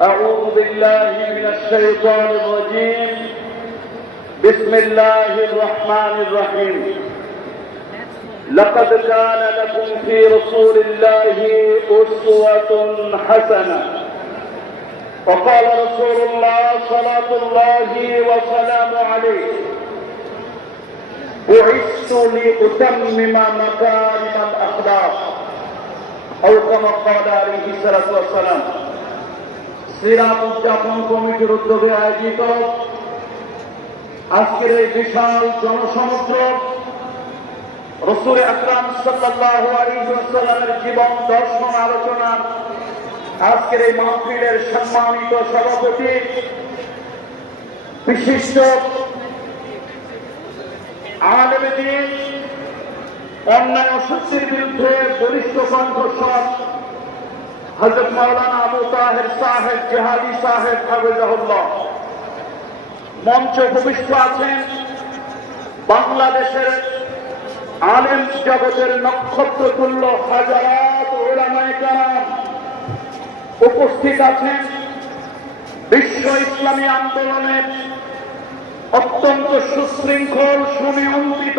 أعوذ بالله من الشيطان الرجيم بسم الله الرحمن الرحيم لقد كان لكم في رسول الله أسوة حسنة وقال رسول الله صلاة الله وسلامه عليه بعثت لأتمم مكارم الأخلاق أو كما قال عليه الصلاة والسلام সিরাত উদযাপন কমিটির উদ্যোগে আয়োজিত আজকের এই বিশাল জনসমুদ্র রাসূল আকরাম সাল্লাল্লাহু আলাইহি ওয়াসাল্লামের জীবন দর্শন আলোচনা আজকের এই মাহফিলের সম্মানিত সভাপতি বিশিষ্ট আলেমে দ্বীন অন্যায় অসত্যের বিরুদ্ধে বলিষ্ঠ কণ্ঠস্বর হযরত মাওলানা আবু তাহের সাহেব জিহাদি সাহেব হাফিজাহুল্লাহ মঞ্চে উপবিষ্ট আছেন বাংলাদেশের আলেম জগতের নক্ষত্র তুল্য হাজারাত উলামায়ে কেরাম উপস্থিত আছেন বিশ্ব ইসলামী আন্দোলনের অত্যন্ত সুশৃঙ্খল সুনিয়ন্ত্রিত